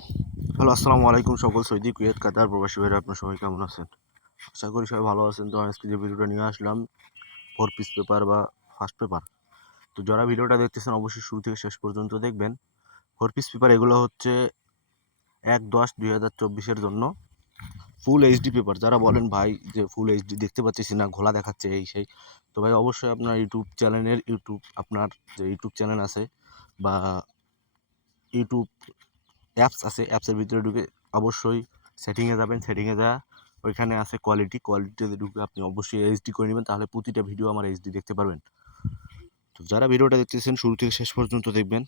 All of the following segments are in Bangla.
হ্যালো, আসসালামু আলাইকুম সকল সৌদি, কুয়েত, কাতার প্রবাসী ভাইরা, আপনার সবাই কেমন আছেন? আশা করি সবাই ভালো আছেন। তো আজকে যে ভিডিওটা নিয়ে আসলাম 4 পিস পেপার বা ফার্স্ট পেপার। তো যারা ভিডিওটা দেখতেছেন অবশ্যই শুরু থেকে শেষ পর্যন্ত দেখবেন। 4 পিস পেপার এগুলো হচ্ছে 1/10/2024 জন্য ফুল এইচডি পেপার। যারা বলেন ভাই যে ফুল এইচডি দেখতে পাচ্ছি না, ঘোলা দেখাচ্ছে এই সেই, তো ভাই অবশ্যই আপনার আপনার যে ইউটিউব চ্যানেল আছে বা ইউটিউব অ্যাপস আছে, অ্যাপসের ভিতরে ঢুকে অবশ্যই সেটিংয়ে যাবেন। সেটিংয়ে যাওয়া ওইখানে আছে কোয়ালিটিতে ঢুকে আপনি অবশ্যই এইচডি করে নেবেন, তাহলে প্রতিটা ভিডিও আমার এইচডি দেখতে পারবেন। তো যারা ভিডিওটা দেখতেছেন শুরু থেকে শেষ পর্যন্ত দেখবেন,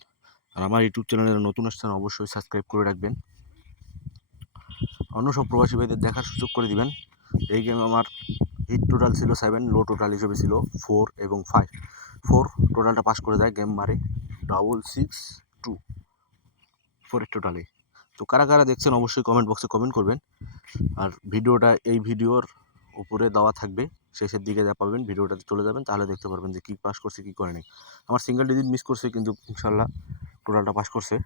আর আমার ইউটিউব চ্যানেলে নতুন আসছেন অবশ্যই সাবস্ক্রাইব করে রাখবেন। অন্য সব প্রবাসী ভাইদের দেখার সুযোগ করে দিবেন। এই গেম আমার হিট টোটাল ছিল 7, লো টোটাল হিসেবে ছিল 4 এবং 5। 4 টোটালটা পাস করে যায়, গেম মারে 662 4 টোটালে। তো কারা কারা দেখছেন অবশ্যই কমেন্ট বক্সে কমেন্ট করবেন। আর এই ভিডিওর উপরে দেওয়া থাকবে, শেষের দিকে যা পাবেন ভিডিওটাতে চলে যাবেন, তাহলে দেখতে পারবেন যে কী পাস করছে কী করে নেই। আমার সিঙ্গেল ডিজিট মিস করছে, কিন্তু ইনশাল্লাহ টোটালটা পাস করছে।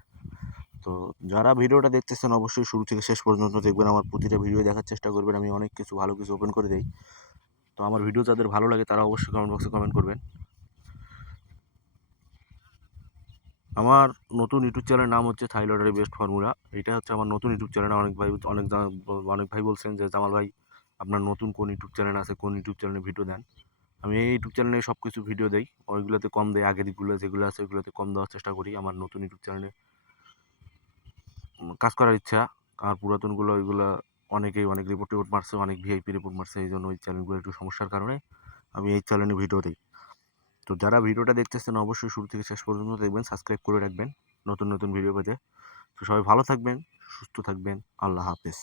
তো যারা ভিডিওটা দেখতেছেন অবশ্যই শুরু থেকে শেষ পর্যন্ত দেখবেন, আমার প্রতিটা ভিডিও দেখার চেষ্টা করবেন। আমি অনেক কিছু ভালো কিছু ওপেন করে দিই। তো আমার ভিডিও যাদের ভালো লাগে তারা অবশ্যই কমেন্ট বক্সে কমেন্ট করবেন। আমার নতুন ইউটিউব চ্যানেলের নাম হচ্ছে থাই লটারি বেস্ট ফর্মুলা। এটা হচ্ছে আমার নতুন ইউটিউব চ্যানেল। অনেক ভাই বলছেন যে জামাল ভাই আপনার নতুন কোন ইউটিউব চ্যানেল আছে, কোন ইউটিউব চ্যানেলে ভিডিও দেন। আমি এই ইউটিউব চ্যানেলে সব কিছু ভিডিও দেই, ওইগুলোতে কম দেয়, আগের দিকগুলো যেগুলো আছে ওইগুলোতে কম দেওয়ার চেষ্টা করি। আমার নতুন ইউটিউব চ্যানেলে কাজ করার ইচ্ছা। আর পুরাতনগুলো ওইগুলো অনেক রিপোর্ট মারছে, অনেক ভিআইপি রিপোর্ট মারছে, এই জন্য ওই চ্যানেলগুলো একটু সমস্যার কারণে আমি এই চ্যানেলে ভিডিও দিই। তো যারা ভিডিওটা দেখতেছেন অবশ্যই শুরু থেকে শেষ পর্যন্ত দেখবেন, সাবস্ক্রাইব করে রাখবেন নতুন নতুন ভিডিও পেতে। তো সবাই ভালো থাকবেন, সুস্থ থাকবেন। আল্লাহ হাফেজ।